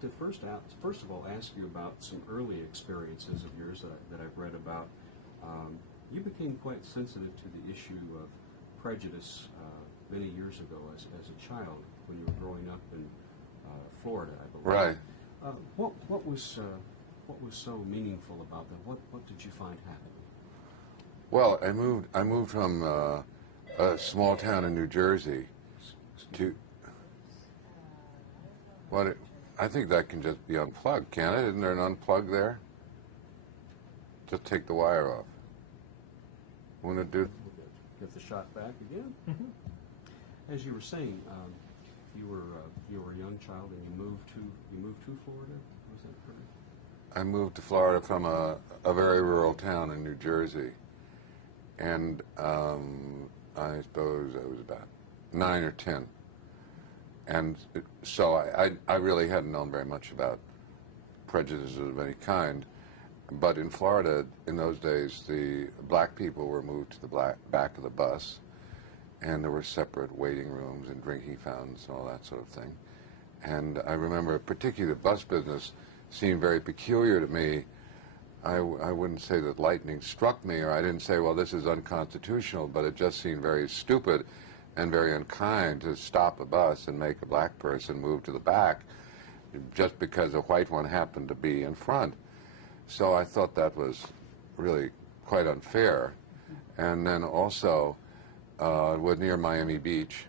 to first of all ask you about some early experiences of yours that I've read about. You became quite sensitive to the issue of prejudice many years ago as a child when you were growing up in Florida, I believe. Right. What was so meaningful about that? What did you find happening? Well, I moved from a small town in New Jersey to. I think that can just be unplugged, can't it? Isn't there an unplug there? Just take the wire off. Wouldn't it do? Get the shot back again. As you were saying, you were a young child and you moved to Florida. Was that correct? I moved to Florida from a very rural town in New Jersey, and I suppose I was about 9 or 10. And so I really hadn't known very much about prejudices of any kind. But in Florida, in those days, the black people were moved to the back of the bus, and there were separate waiting rooms and drinking fountains and all that sort of thing. And I remember particularly the bus business seemed very peculiar to me. I wouldn't say that lightning struck me, or I didn't say, well, this is unconstitutional, but it just seemed very stupid and very unkind to stop a bus and make a black person move to the back just because a white one happened to be in front. So I thought that was really quite unfair. And then also, it was near Miami Beach,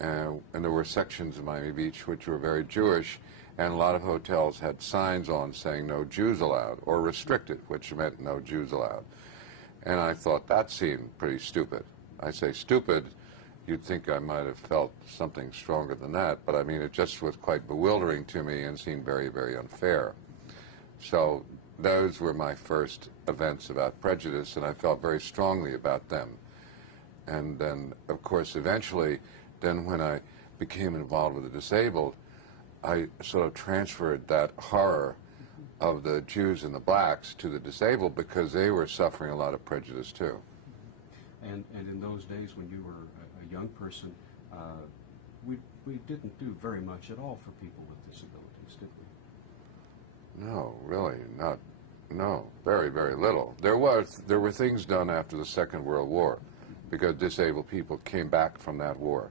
and there were sections of Miami Beach which were very Jewish, and a lot of hotels had signs on saying no Jews allowed, or restricted, which meant no Jews allowed. And I thought that seemed pretty stupid. I say stupid, you'd think I might have felt something stronger than that, but I mean, it just was quite bewildering to me and seemed very, very unfair. So those were my first events about prejudice, and I felt very strongly about them. And then, of course, eventually, then when I became involved with the disabled, I sort of transferred that horror of the Jews and the blacks to the disabled because they were suffering a lot of prejudice too. And in those days when you were a young person, we didn't do very much at all for people with disabilities, did we? No, really, not. No, very, very little. There were things done after the Second World War because disabled people came back from that war.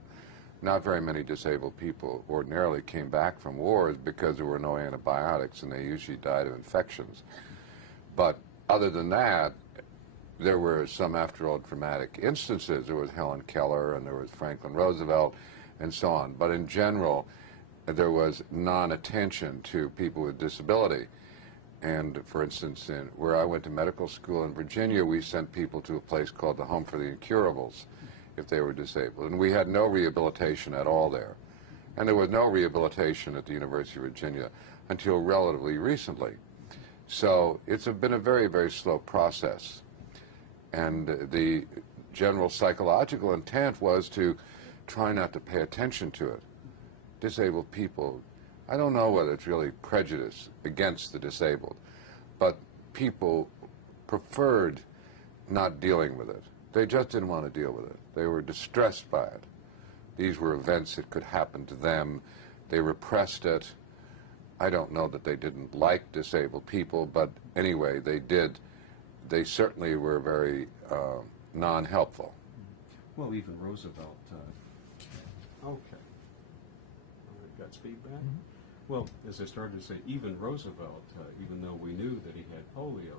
Not very many disabled people ordinarily came back from wars because there were no antibiotics and they usually died of infections. But other than that, there were some, after all, dramatic instances. There was Helen Keller and there was Franklin Roosevelt and so on. But in general, there was non-attention to people with disability. And for instance, where I went to medical school in Virginia, we sent people to a place called the Home for the Incurables if they were disabled. And we had no rehabilitation at all there. And there was no rehabilitation at the University of Virginia until relatively recently. So it's been a very, very slow process. And the general psychological intent was to try not to pay attention to it. Disabled people, I don't know whether it's really prejudice against the disabled, but people preferred not dealing with it. They just didn't want to deal with it. They were distressed by it. These were events that could happen to them. They repressed it. I don't know that they didn't like disabled people, but anyway, they did. They certainly were very non-helpful. Well, even Roosevelt. Okay. Got feedback? Mm-hmm. Well, as I started to say, even Roosevelt, even though we knew that he had polio,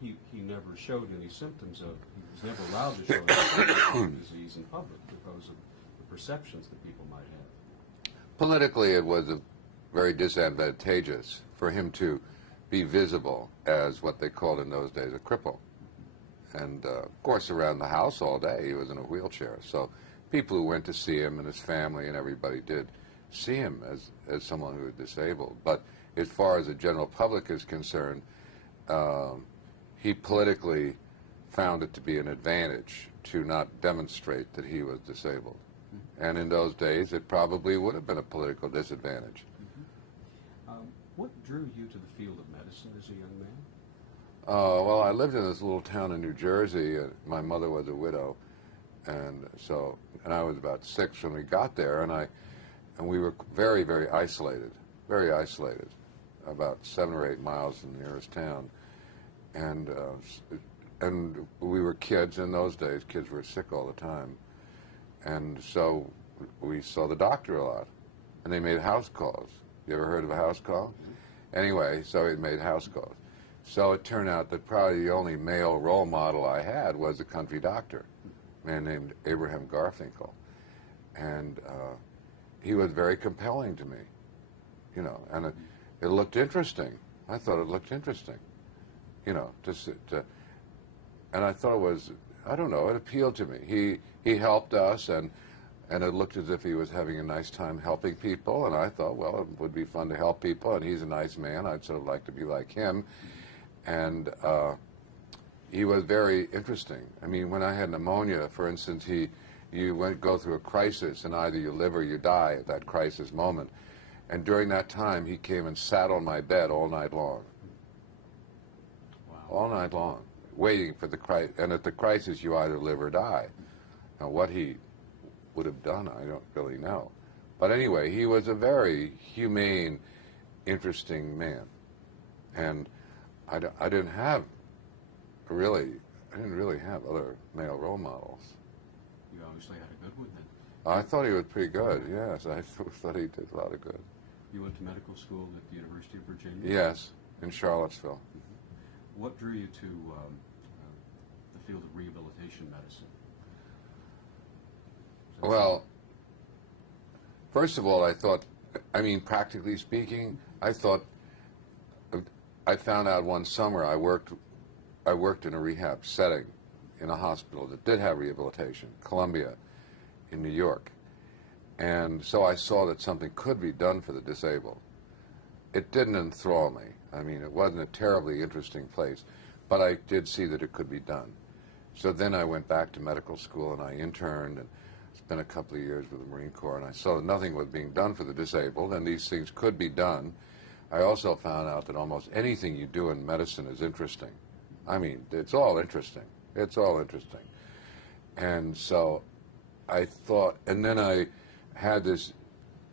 he never showed any symptoms of, he was never allowed to show any symptoms of disease in public because of the perceptions that people might have. Politically, it was very disadvantageous for him to be visible as what they called in those days a cripple. And of course, around the house all day, he was in a wheelchair. So people who went to see him and his family and everybody did see him as someone who was disabled. But as far as the general public is concerned, he politically found it to be an advantage to not demonstrate that he was disabled. Mm-hmm. And in those days, it probably would have been a political disadvantage. Mm-hmm. What drew you to the field of medicine as a young man? Well, I lived in this little town in New Jersey. My mother was a widow, and I was about 6 when we got there, and we were very, very isolated. very isolated, about 7 or 8 miles from the nearest town. And we were kids in those days. Kids were sick all the time. And so we saw the doctor a lot. And they made house calls. You ever heard of a house call? Anyway, so it made house calls. So it turned out that probably the only male role model I had was a country doctor, a man named Abraham Garfinkel. And he was very compelling to me, you know, and it looked interesting. I thought it looked interesting, you know, and I thought it was, I don't know, it appealed to me. He helped us, and it looked as if he was having a nice time helping people, and I thought, well, it would be fun to help people, and he's a nice man. I'd sort of like to be like him. And he was very interesting. I mean, when I had pneumonia, for instance, you go through a crisis, and either you live or you die at that crisis moment. And during that time, he came and sat on my bed all night long. Wow. All night long, waiting for the crisis. And at the crisis, you either live or die. Now, what he would have done, I don't really know. But anyway, he was a very humane, interesting man. And I didn't really have other male role models. You obviously had a good one then. I thought he was pretty good, yes. I thought he did a lot of good. You went to medical school at the University of Virginia? Yes, in Charlottesville. Mm-hmm. What drew you to the field of rehabilitation medicine? Well, first of all, practically speaking, I found out one summer I worked in a rehab setting in a hospital that did have rehabilitation, Columbia in New York. And so I saw that something could be done for the disabled. It didn't enthrall me. I mean, it wasn't a terribly interesting place, but I did see that it could be done. So then I went back to medical school and I interned and spent a couple of years with the Marine Corps, and I saw that nothing was being done for the disabled, and these things could be done. I also found out that almost anything you do in medicine is interesting. I mean, it's all interesting. It's all interesting. And so I thought, and then I had this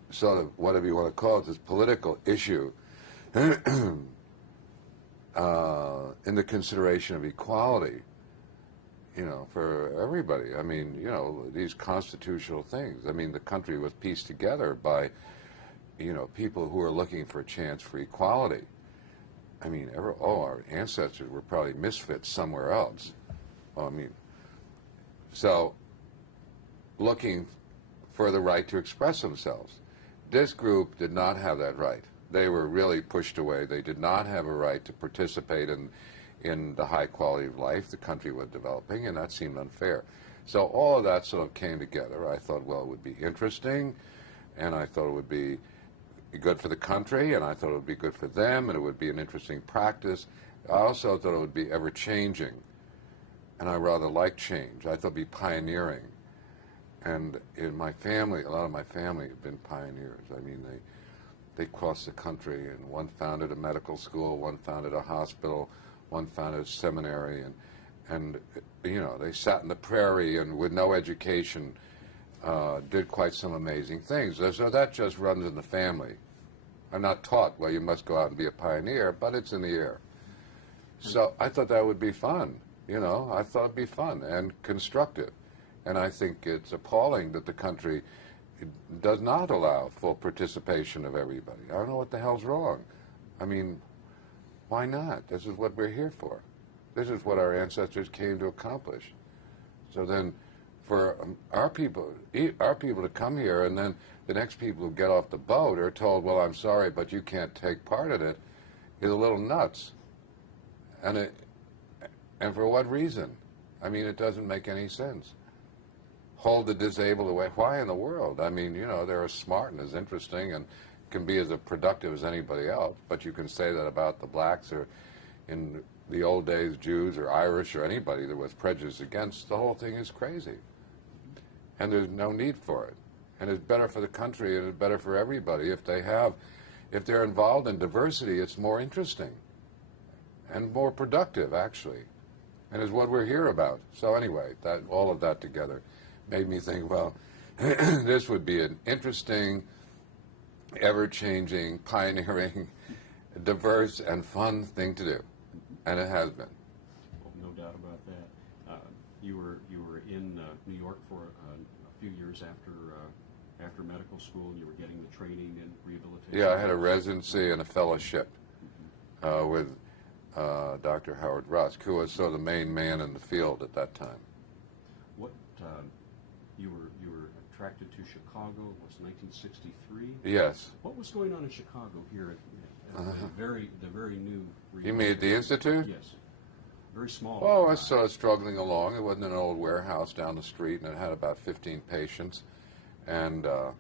sort of, whatever you want to call it, this political issue in the consideration of equality, you know, for everybody. I mean, you know, these constitutional things. I mean, the country was pieced together by, you know, people who were looking for a chance for equality. I mean, our ancestors were probably misfits somewhere else. Well, I mean, so looking for the right to express themselves. This group did not have that right. They were really pushed away. They did not have a right to participate in the high quality of life the country was developing, and that seemed unfair. So all of that sort of came together. I thought, well, it would be interesting, and I thought it would be good for the country, and I thought it would be good for them, and it would be an interesting practice. I also thought it would be ever-changing, and I rather like change. I thought it would be pioneering. And in my family, a lot of my family have been pioneers. I mean, they crossed the country, and one founded a medical school, one founded a hospital, one founded a seminary, and you know, they sat in the prairie and with no education did quite some amazing things. So that just runs in the family. I'm not taught, well, you must go out and be a pioneer, but it's in the air. So I thought that would be fun, you know. I thought it'd be fun and constructive. And I think it's appalling that the country does not allow full participation of everybody. I don't know what the hell's wrong. I mean, why not? This is what we're here for. This is what our ancestors came to accomplish. So then for our people to come here, and then the next people who get off the boat are told, well, I'm sorry, but you can't take part in it, is a little nuts. And for what reason? I mean, it doesn't make any sense. Hold the disabled away. Why in the world? I mean, you know, they're as smart and as interesting and can be as productive as anybody else, but you can say that about the blacks or in the old days Jews or Irish or anybody that was prejudiced against. The whole thing is crazy. And there's no need for it. And it's better for the country and it's better for everybody if they're involved in diversity. It's more interesting and more productive, actually, and is what we're here about. So anyway, all of that together made me think, well, this would be an interesting ever-changing, pioneering, diverse, and fun thing to do, and it has been. Well, no doubt about that. You were in New York for a few years after medical school, and you were getting the training in rehabilitation. Yeah, I had a residency and a fellowship with Dr. Howard Rusk, who was sort of the main man in the field at that time. What you were attracted to Chicago was 1963. Yes. What was going on in Chicago here at the very new? You mean at the Institute? Yes. Very small. Well, I was sort of struggling along. It wasn't an old warehouse down the street, and it had about 15 patients, and I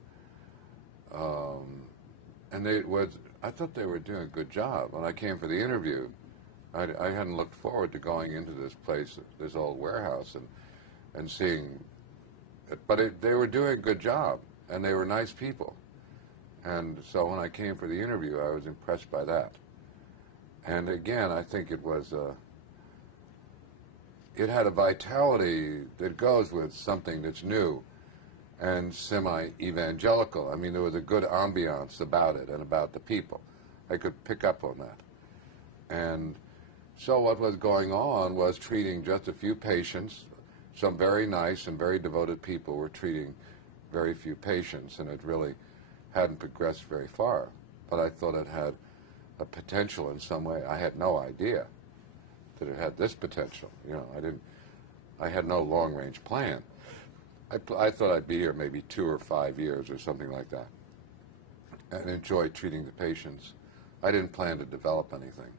thought they were doing a good job. When I came for the interview, I hadn't looked forward to going into this place, this old warehouse, and seeing it. But they were doing a good job, and they were nice people. And so when I came for the interview, I was impressed by that. And again, I think it was it had a vitality that goes with something that's new and semi-evangelical. I mean, there was a good ambiance about it and about the people. I could pick up on that. And so what was going on was treating just a few patients. Some very nice and very devoted people were treating very few patients, and it really hadn't progressed very far. But I thought it had a potential in some way. I had no idea that it had this potential. You know, I had no long-range plan. I thought I'd be here maybe 2 or 5 years or something like that, and enjoy treating the patients. I didn't plan to develop anything.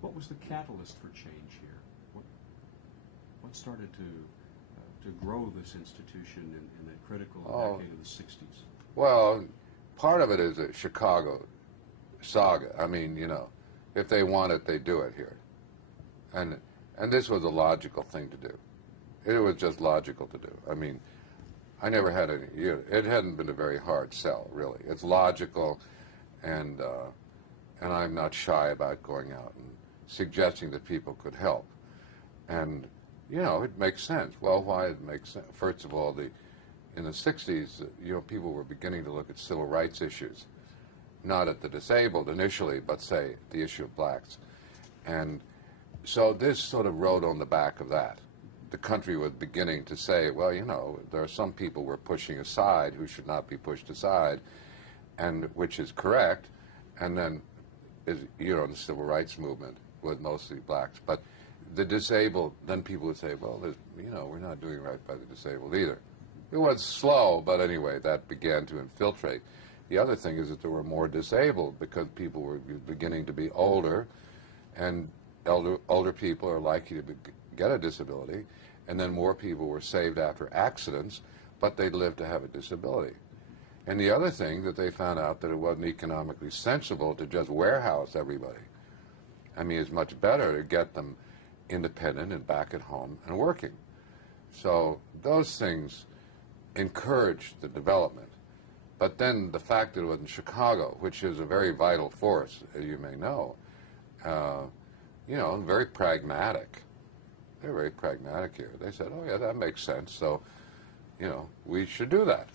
What was the catalyst for change here? What started to grow this institution in that critical decade of the 60s? Well, part of it is a Chicago saga. I mean, you know, if they want it, they do it here. And this was a logical thing to do. It was just logical to do. I mean, I never had any, it hadn't been a very hard sell, really. It's logical, and I'm not shy about going out and suggesting that people could help. And, you know, it makes sense. Well, why it makes sense? First of all, in the 60s, you know, people were beginning to look at civil rights issues, not at the disabled initially, but, say, the issue of blacks. And so this sort of rode on the back of that. The country was beginning to say, well, you know, there are some people we're pushing aside who should not be pushed aside, and which is correct. And then, you know, the civil rights movement was mostly blacks. But the disabled, then people would say, well, you know, we're not doing right by the disabled either. It was slow, but anyway, that began to infiltrate. The other thing is that there were more disabled because people were beginning to be older, and older people are likely to get a disability, and then more people were saved after accidents, but they lived to have a disability. And the other thing that they found out that it wasn't economically sensible to just warehouse everybody. I mean, it's much better to get them independent and back at home and working. So those things encouraged the development. But then the fact that it was in Chicago, which is a very vital force, as you may know, you know, very pragmatic. They're very pragmatic here. They said, oh, yeah, that makes sense. So, you know, we should do that.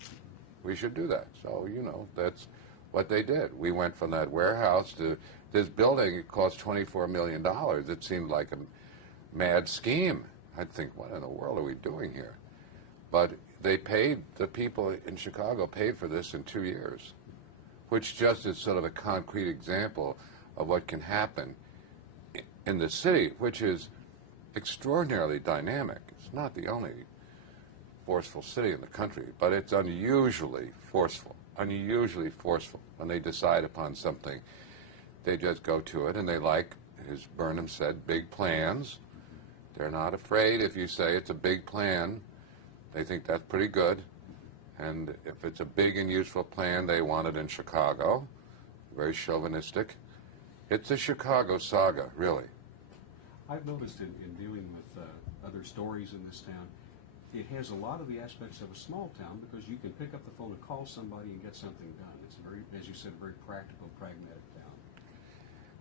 We should do that. So, you know, that's what they did. We went from that warehouse to this building. It cost $24 million. It seemed like a mad scheme. I'd think, what in the world are we doing here? But they paid, the people in Chicago paid for this in 2 years, which just is sort of a concrete example of what can happen in the city, which is extraordinarily dynamic. It's not the only forceful city in the country, but it's unusually forceful. When they decide upon something, they just go to it, and they like, as Burnham said, big plans. They're not afraid if you say it's a big plan. They think that's pretty good. And if it's a big and useful plan, they want it in Chicago. Very chauvinistic. It's a Chicago saga, really. I've noticed in dealing with other stories in this town, it has a lot of the aspects of a small town because you can pick up the phone and call somebody and get something done. It's a very, as you said, very practical, pragmatic town.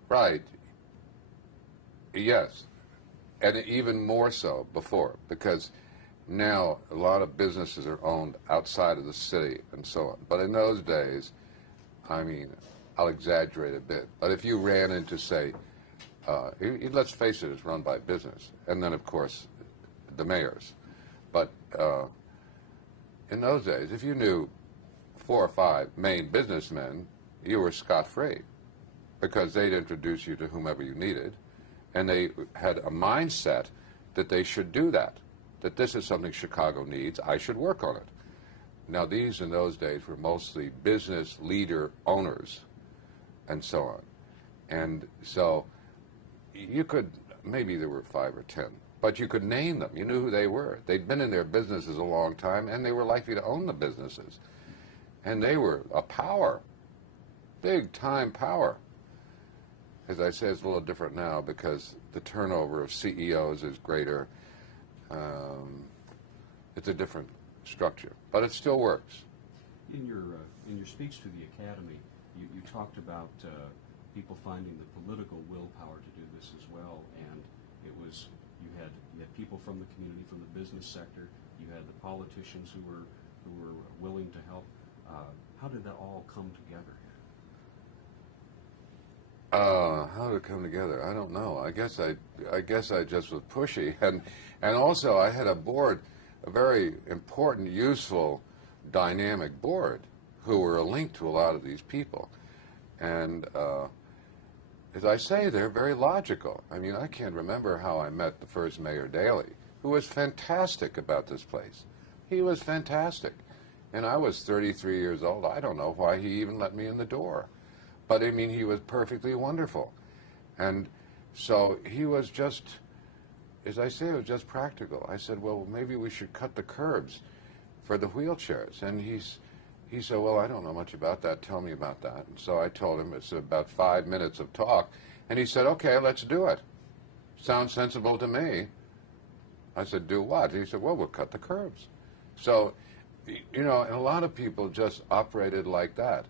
Right. Yes. And even more so before, because now a lot of businesses are owned outside of the city and so on. But in those days, I mean, I'll exaggerate a bit, but if you ran into, say, let's face it, it's run by business, and then, of course, the mayors. But in those days, if you knew 4 or 5 main businessmen, you were scot-free, because they'd introduce you to whomever you needed, and they had a mindset that they should do that this is something Chicago needs, I should work on it. Now, these in those days were mostly business leader owners and so on. And so you could, maybe there were 5 or 10, but you could name them. You knew who they were. They'd been in their businesses a long time, and they were likely to own the businesses. And they were a power, big-time power. As I say, it's a little different now because the turnover of CEOs is greater. It's a different structure, but it still works. In your speech to the Academy, you talked about people finding the political willpower to do this as well, and it was you had people from the community, from the business sector. You had the politicians who were willing to help. How did that all come together? How did it come together? I don't know. I guess I just was pushy, and also I had a board, a very important, useful, dynamic board, who were a link to a lot of these people, and as I say, they're very logical. I mean, I can't remember how I met the first Mayor Daley, who was fantastic about this place. He was fantastic, and I was 33 years old. I don't know why he even let me in the door. But, I mean, he was perfectly wonderful. And so he was just, as I say, it was just practical. I said, well, maybe we should cut the curbs for the wheelchairs. And he said, well, I don't know much about that. Tell me about that. And so I told him it's about 5 minutes of talk. And he said, okay, let's do it. Sounds sensible to me. I said, do what? He said, well, we'll cut the curbs. So, you know, and a lot of people just operated like that.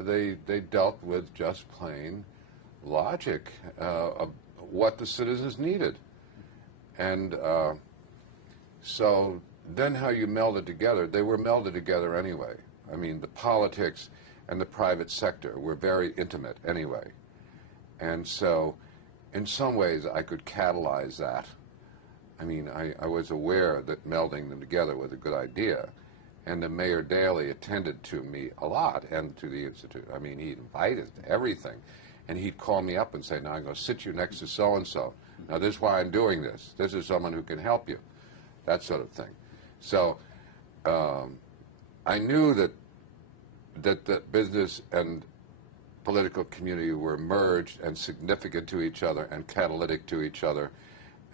They dealt with just plain logic of what the citizens needed. And so then how you melded together, they were melded together anyway. I mean, the politics and the private sector were very intimate anyway. And so in some ways I could catalyze that. I mean, I was aware that melding them together was a good idea. And the Mayor Daley attended to me a lot and to the Institute. I mean, he'd invited to everything. And he'd call me up and say, now I'm going to sit you next to so-and-so. Now, this is why I'm doing this. This is someone who can help you. That sort of thing. So I knew that the business and political community were merged and significant to each other and catalytic to each other.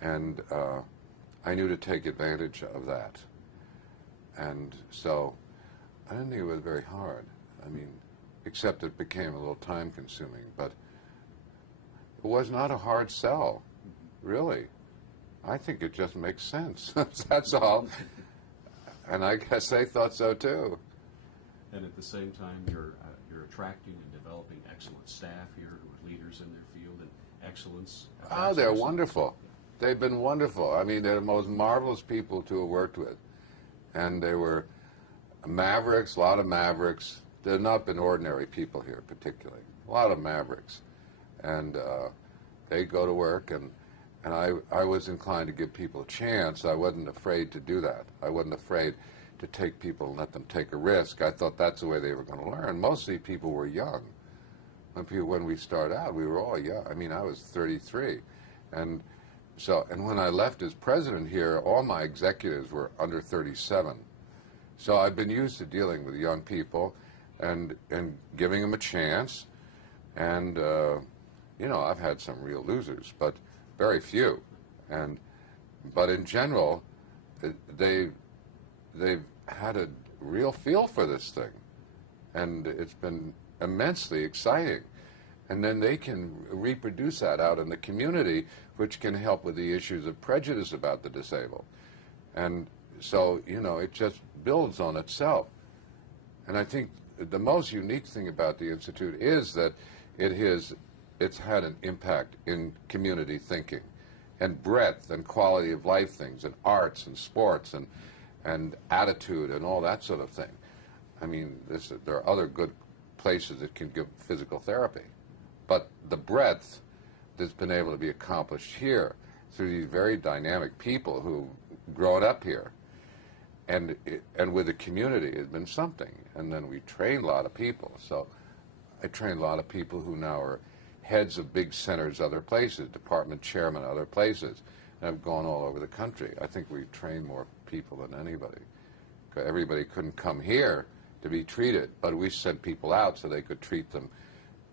And I knew to take advantage of that. And so I didn't think it was very hard. I mean, except it became a little time-consuming. But it was not a hard sell, really. I think it just makes sense. That's all. And I guess they thought so, too. And at the same time, you're attracting and developing excellent staff here who are leaders in their field and excellence. Oh, they're wonderful. They've been wonderful. I mean, they're the most marvelous people to have worked with. And they were mavericks, a lot of mavericks. They've not been ordinary people here, particularly. A lot of mavericks. And they go to work, and I was inclined to give people a chance. I wasn't afraid to do that. I wasn't afraid to take people and let them take a risk. I thought that's the way they were going to learn. Mostly people were young. When we started out, we were all young. I mean, I was 33. And when I left as president here, all my executives were under 37. So I've been used to dealing with young people and giving them a chance. And, you know, I've had some real losers, but very few. But in general, they've had a real feel for this thing. And it's been immensely exciting. And then they can reproduce that out in the community, which can help with the issues of prejudice about the disabled. And so, you know, it just builds on itself. And I think the most unique thing about the Institute is that it's had an impact in community thinking and breadth and quality of life things and arts and sports and attitude and all that sort of thing. I mean, there are other good places that can give physical therapy. But the breadth that's been able to be accomplished here through these very dynamic people who've grown up here and with the community has been something. And then we train a lot of people. So I train a lot of people who now are heads of big centers other places, department chairman other places, and have gone all over the country. I think we train more people than anybody. Everybody couldn't come here to be treated, but we sent people out so they could treat them,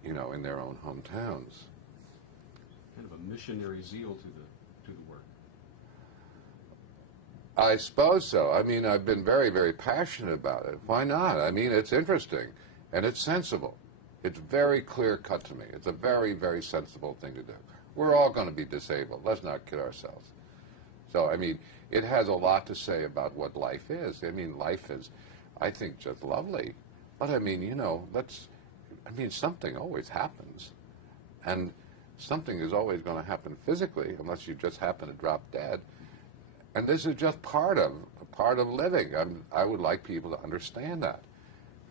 you know, in their own hometowns. Kind of a missionary zeal to the work. I suppose so. I mean, I've been very, very passionate about it. Why not? I mean, it's interesting, and it's sensible. It's very clear cut to me. It's a very, very sensible thing to do. We're all going to be disabled. Let's not kid ourselves. So, I mean, it has a lot to say about what life is. I mean, life is, I think, just lovely. But, I mean, you know, something always happens. And something is always going to happen physically, unless you just happen to drop dead. And this is just part of living. I would like people to understand that.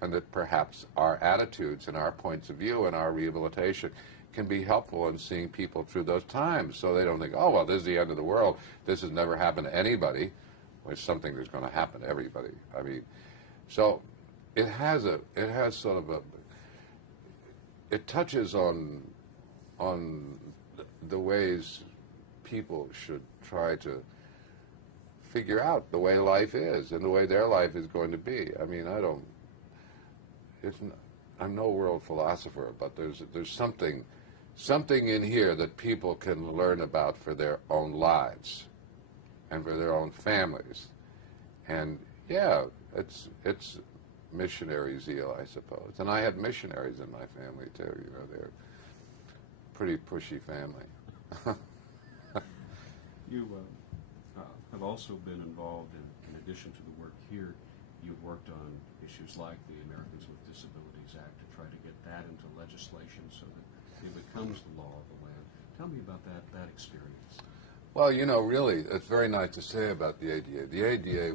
And that perhaps our attitudes and our points of view and our rehabilitation can be helpful in seeing people through those times, so they don't think, oh, well, this is the end of the world. This has never happened to anybody. Well, it's something that's going to happen to everybody. I mean, so it touches on the ways people should try to figure out the way life is and the way their life is going to be. I mean, I'm no world philosopher, but there's something in here that people can learn about for their own lives and for their own families. And yeah, it's missionary zeal, I suppose. And I have missionaries in my family too. You know, they're a pretty pushy family. You have also been involved in addition to the work here, you've worked on issues like the Americans with Disabilities Act to try to get that into legislation so that it becomes the law of the land. Tell me about that experience. Well, you know, really, it's very nice to say about the ADA. The ADA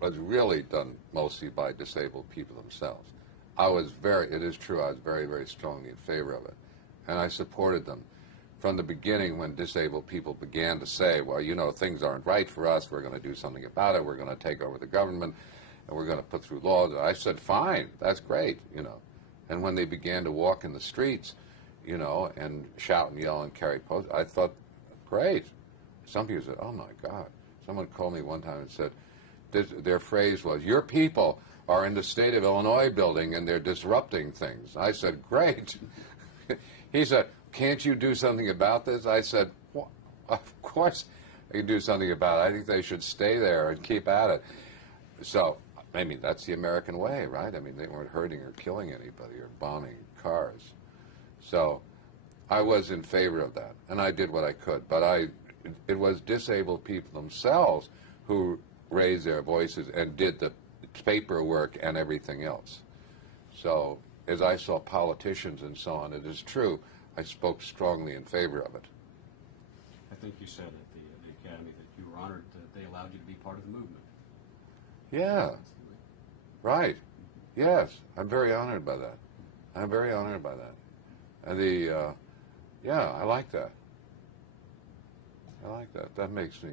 was really done mostly by disabled people themselves. It is true, I was very, very strongly in favor of it. And I supported them from the beginning when disabled people began to say, well, you know, things aren't right for us, we're going to do something about it, we're going to take over the government, and we're going to put through laws. I said, fine, that's great, you know. And when they began to walk in the streets, you know, and shout and yell and carry posters, I thought, great. Some people said, oh my God. Someone called me one time and said, their phrase was, your people are in the state of Illinois building and they're disrupting things. I said, great. He said, can't you do something about this? I said, well, of course I can do something about it. I think they should stay there and keep at it. So, I mean, that's the American way, right? I mean, they weren't hurting or killing anybody or bombing cars. So I was in favor of that, and I did what I could. But it was disabled people themselves who raised their voices and did the paperwork and everything else. So as I saw politicians and so on, it is true, I spoke strongly in favor of it. I think you said at the Academy that you were honored that they allowed you to be part of the movement. Yeah, right. Yes, I'm very honored by that. I'm very honored by that. And yeah, I like that. I like that. That makes me,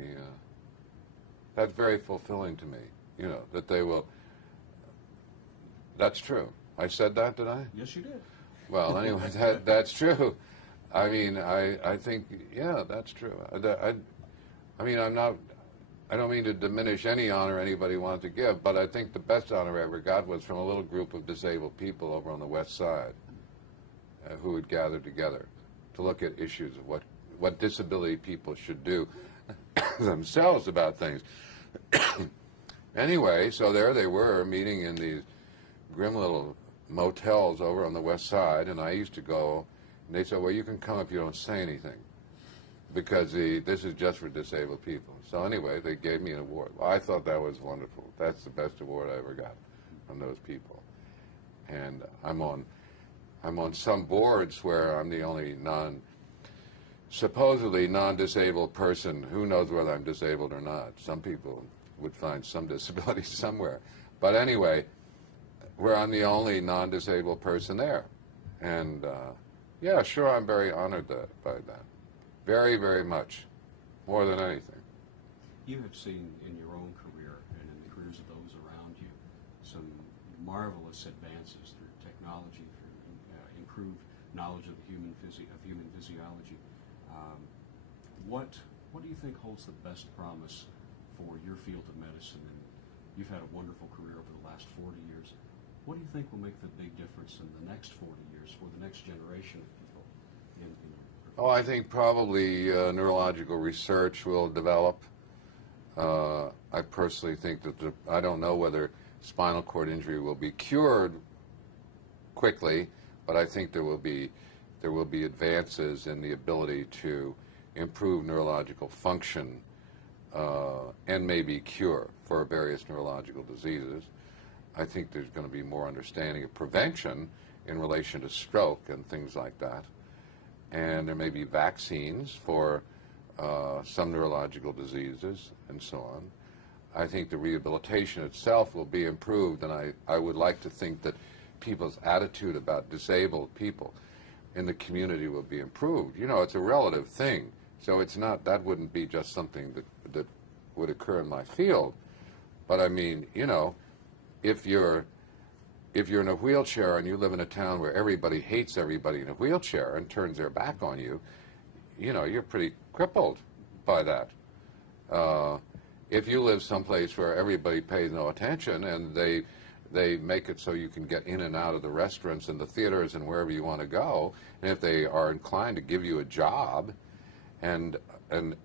that's very fulfilling to me, you know, that they will, that's true. I said that, did I? Yes, you did. Well, anyway, that's true. I mean, I think, yeah, that's true. I mean, I don't mean to diminish any honor anybody wanted to give, but I think the best honor I ever got was from a little group of disabled people over on the West Side who had gathered together to look at issues of what disability people should do themselves about things. Anyway, so there they were meeting in these grim little motels over on the West Side, and I used to go, and they said, well, you can come if you don't say anything, because this is just for disabled people. So anyway, they gave me an award. Well, I thought that was wonderful. That's the best award I ever got from those people. And I'm on some boards where I'm the only supposedly non-disabled person. Who knows whether I'm disabled or not? Some people would find some disability somewhere. But anyway, where I'm the only non-disabled person there. And yeah, sure, I'm very honored by that. Very, very much, more than anything. You have seen in your own career and in the careers of those around you some marvelous advances through technology, through improved knowledge of human physiology. What do you think holds the best promise for your field of medicine? And you've had a wonderful career over the last 40 years. What do you think will make the big difference in the next 40 years for the next generation of people? Oh, I think probably neurological research will develop. I personally think that I don't know whether spinal cord injury will be cured quickly, but I think there will be advances in the ability to improve neurological function and maybe cure for various neurological diseases. I think there's going to be more understanding of prevention in relation to stroke and things like that. And there may be vaccines for some neurological diseases and so on. I think the rehabilitation itself will be improved, and I would like to think that people's attitude about disabled people in the community will be improved. You know, it's a relative thing, so it's not, that wouldn't be just something that would occur in my field. But I mean, you know, if you're in a wheelchair and you live in a town where everybody hates everybody in a wheelchair and turns their back on you, you know, you're pretty crippled by that. If you live someplace where everybody pays no attention and they make it so you can get in and out of the restaurants and the theaters and wherever you want to go, and if they are inclined to give you a job and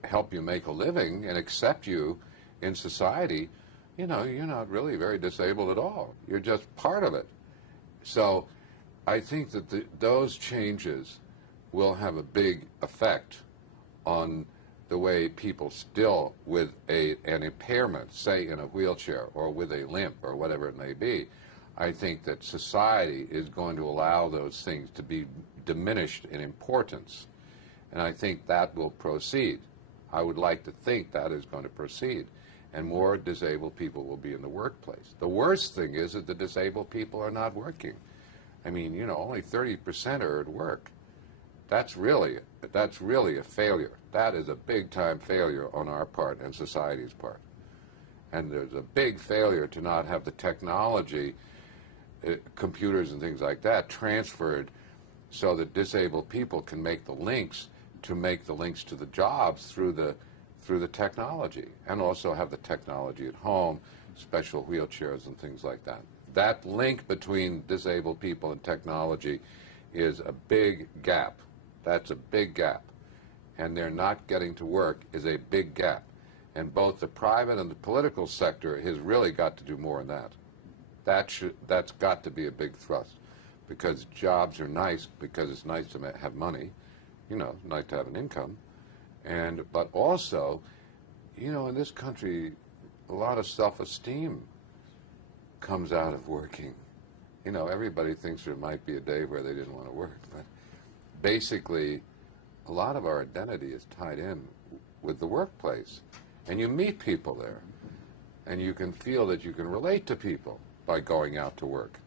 help you make a living and accept you in society, you know, you're not really very disabled at all. You're just part of it. So I think that those changes will have a big effect on the way people still with an impairment, say in a wheelchair or with a limp or whatever it may be. I think that society is going to allow those things to be diminished in importance. And I think that will proceed. I would like to think that is going to proceed. And more disabled people will be in the workplace. The worst thing is that the disabled people are not working. I mean, you know, only 30% are at work. That's really a failure. That is a big-time failure on our part and society's part. And there's a big failure to not have the technology, computers and things like that, transferred so that disabled people can make the links to the jobs through the technology, and also have the technology at home, special wheelchairs and things like that. That link between disabled people and technology is a big gap. That's a big gap. And they're not getting to work is a big gap. And both the private and the political sector has really got to do more in that. That's got to be a big thrust, because jobs are nice, because it's nice to have money, you know, nice to have an income. But also, you know, in this country, a lot of self-esteem comes out of working. You know, everybody thinks there might be a day where they didn't want to work, but basically, a lot of our identity is tied in with the workplace. And you meet people there, and you can feel that you can relate to people by going out to work.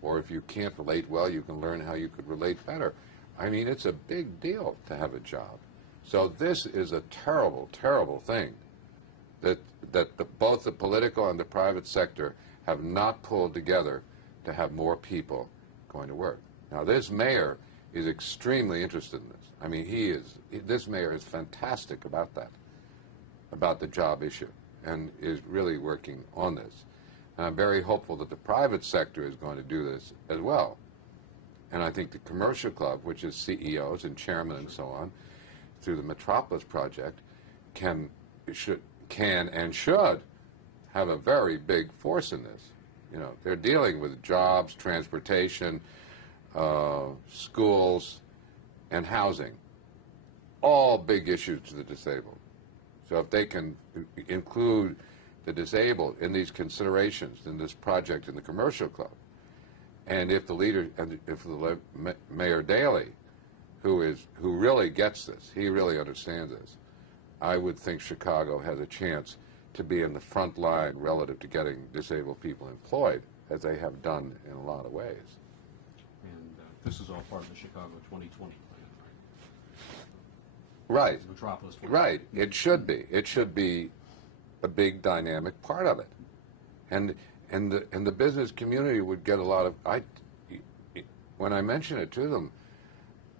Or if you can't relate well, you can learn how you could relate better. I mean, it's a big deal to have a job. So this is a terrible, terrible thing that both the political and the private sector have not pulled together to have more people going to work. Now, this mayor is extremely interested in this. I mean, this mayor is fantastic about that, about the job issue, and is really working on this. And I'm very hopeful that the private sector is going to do this as well. And I think the commercial club, which is CEOs and chairmen and so on, through the Metropolis Project, can and should have a very big force in this. You know, they're dealing with jobs, transportation, schools, and housing, all big issues to the disabled. So if they can include the disabled in these considerations in this project in the commercial club, and if the leader, and if the Mayor Daley, who really gets this, he really understands this, I would think Chicago has a chance to be in the front line relative to getting disabled people employed. as they have done in a lot of ways. And this is all part of the Chicago 2020 plan, Right. Metropolis 2020. Right. It should be. It should be a big dynamic part of it. And the business community would get a lot of when I mention it to them,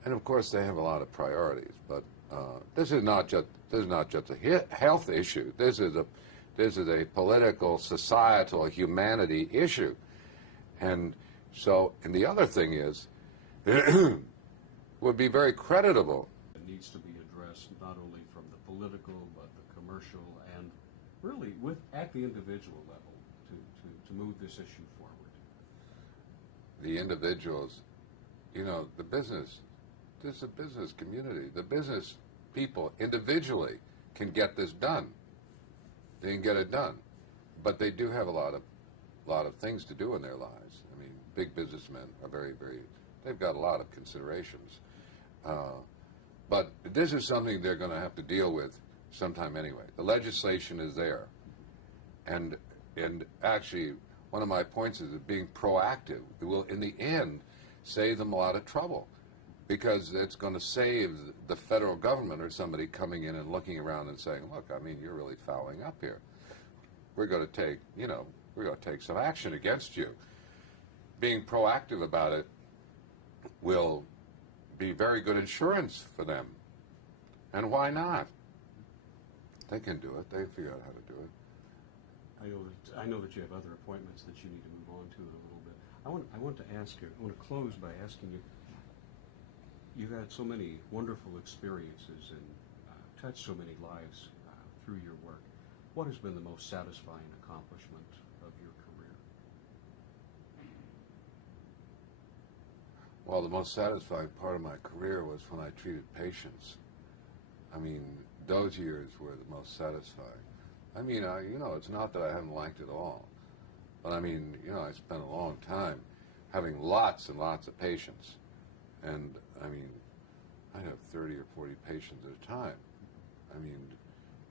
and of course they have a lot of priorities, but this is not just a health issue. This is a political, societal, humanity issue. And so, and the other thing is, would be very creditable. It needs to be addressed not only from the political, but the commercial, and really at the individual level to move this issue forward. The individuals, the business, this is a business community. The business people individually can get this done. They can get it done. But they do have a lot of things to do in their lives. I mean, big businessmen are they've got a lot of considerations. But this is something they're going to have to deal with sometime anyway. The legislation is there. And actually, one of my points is that being proactive will, in the end, save them a lot of trouble, because it's going to save the federal government or somebody coming in and looking around and saying, look, I mean, you're really fouling up here. We're going to take, we're going to take some action against you. Being proactive about it will be very good insurance for them. And why not? They can do it. They figure out how to do it. I know that you have other appointments that you need to move on to in a little bit. I want to ask you, I want to close by asking you, you've had so many wonderful experiences and touched so many lives through your work. What has been the most satisfying accomplishment of your career? Well, the most satisfying part of my career was when I treated patients. I mean, those years were the most satisfying. I mean, it's not that I haven't liked it all, but I mean, I spent a long time having lots and lots of patients, and I mean, I have 30 or 40 patients at a time. I mean,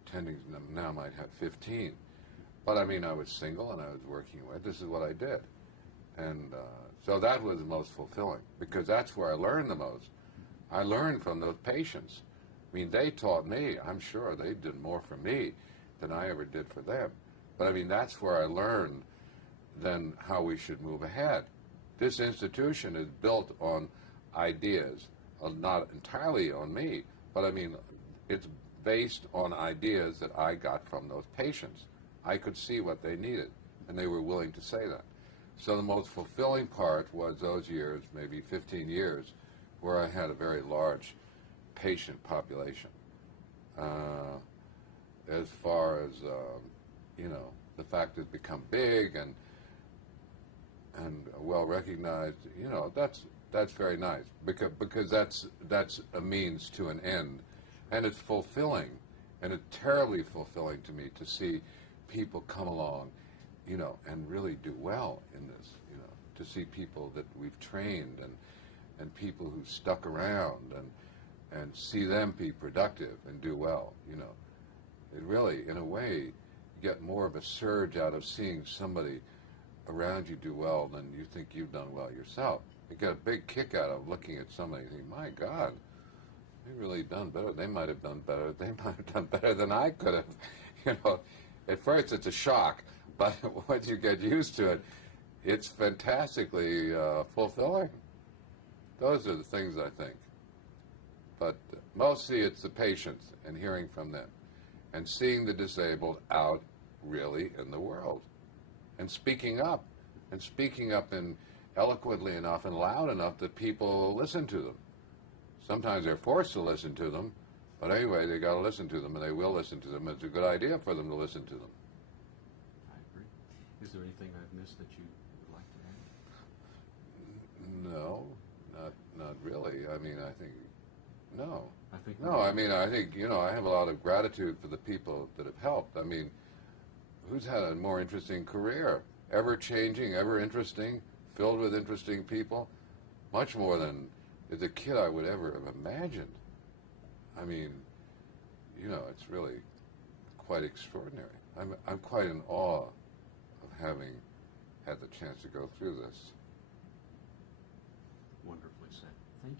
tending now might have 15, but I mean, I was single and I was working with. This is what I did, and so that was the most fulfilling, because that's where I learned the most. I learned from those patients. I mean, they taught me. I'm sure they did more for me than I ever did for them. But I mean, that's where I learned then how we should move ahead. This institution is built on ideas, not entirely on me, but I mean, it's based on ideas that I got from those patients. I could see what they needed, and they were willing to say that. So the most fulfilling part was those years, maybe 15 years, where I had a very large patient population. As far as the fact that it's become big and well recognized, that's very nice, because that's a means to an end, and it's fulfilling, and it's terribly fulfilling to me to see people come along, and really do well in this, to see people that we've trained and people who stuck around and see them be productive and do well, It really, in a way, get more of a surge out of seeing somebody around you do well than you think you've done well yourself. You get a big kick out of looking at somebody and thinking, my God, they've really done better. They might have done better. They might have done better than I could have. At first it's a shock, but once you get used to it, it's fantastically fulfilling. Those are the things I think. But mostly it's the patients and hearing from them, and seeing the disabled out really in the world, and speaking up in eloquently enough and loud enough that people listen to them. Sometimes they're forced to listen to them, but anyway, they got to listen to them, and they will listen to them. It's a good idea for them to listen to them. I agree. Is there anything I've missed that you would like to add? No, not really. I mean, I think no. I think I have a lot of gratitude for the people that have helped. I mean, who's had a more interesting career? Ever changing, ever interesting, filled with interesting people, much more than as a kid I would ever have imagined. I mean, it's really quite extraordinary. I'm quite in awe of having had the chance to go through this.